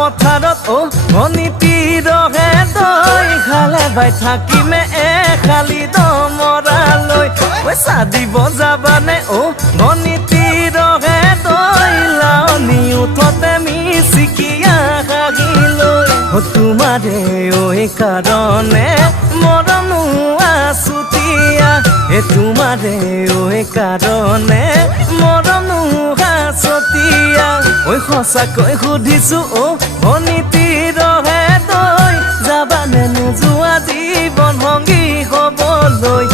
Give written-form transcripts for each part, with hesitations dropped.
পথাৰত ভনীতি ৰহে দৈ খালে বাই থাকিমে খালি দমৰালৈ পইচা দিব যাবানে ভনীতি ৰহে দৈ লাৱনি উঠতে মিচিকিয়া হাগিলৈ তোমাৰে কাৰণে মৰমো আছুতীয়া তোমাৰে কাৰণে মৰমো আছতীয়া সঁচাকৈ সুধিছো ভনীতি ৰহে দৈ যাবানে নোযোৱা জীৱন সংগী হ'বলৈ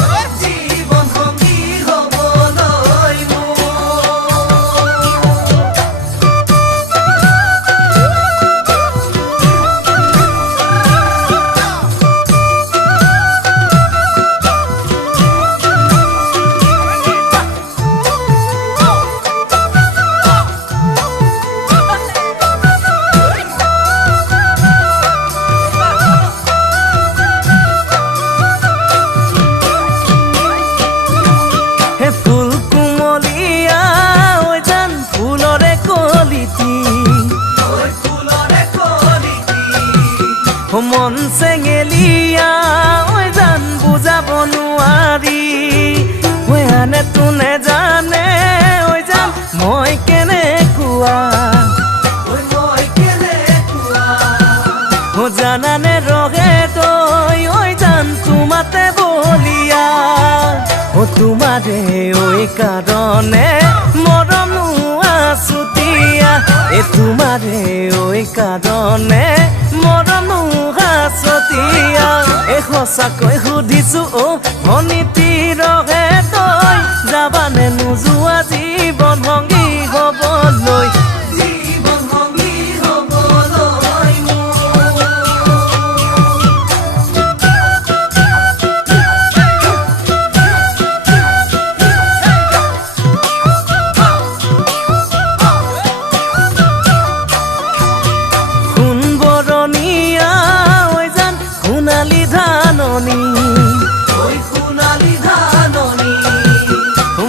মন চেঙেলিয়া জান বুজাব নোৱাৰি আনে তোনে জানে জান মই কেনেকুৱা জানানে ৰহে তই জান তোমাতে বলিয়া তোমাৰে কাৰণে মৰমো আছুতীয়া তোমাৰে কাৰণে মৰমো আছতীয়া সঁচাকৈ সুধিছো ভনীতি ৰহে তই যাবানে নোযোৱা জীৱন সংগী হ'বলৈ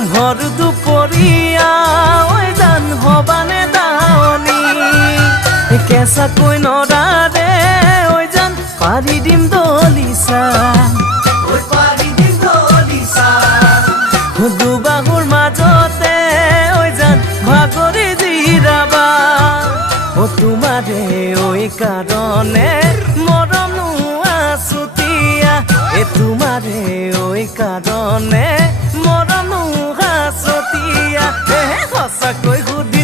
ভৰ দুপৰীয়া জান হবানে দাৱনী কেঁচাকৈ নৰাৰে জান পাৰি দিম দলিচা দুবাহুৰ মাজতে জান ভাগৰি জিৰাবা তোমাৰে কাৰণে মৰমো আছুতীয়া তোমাৰে কাৰণে মৰমো আছতীয়া সঁচাকৈ সুধি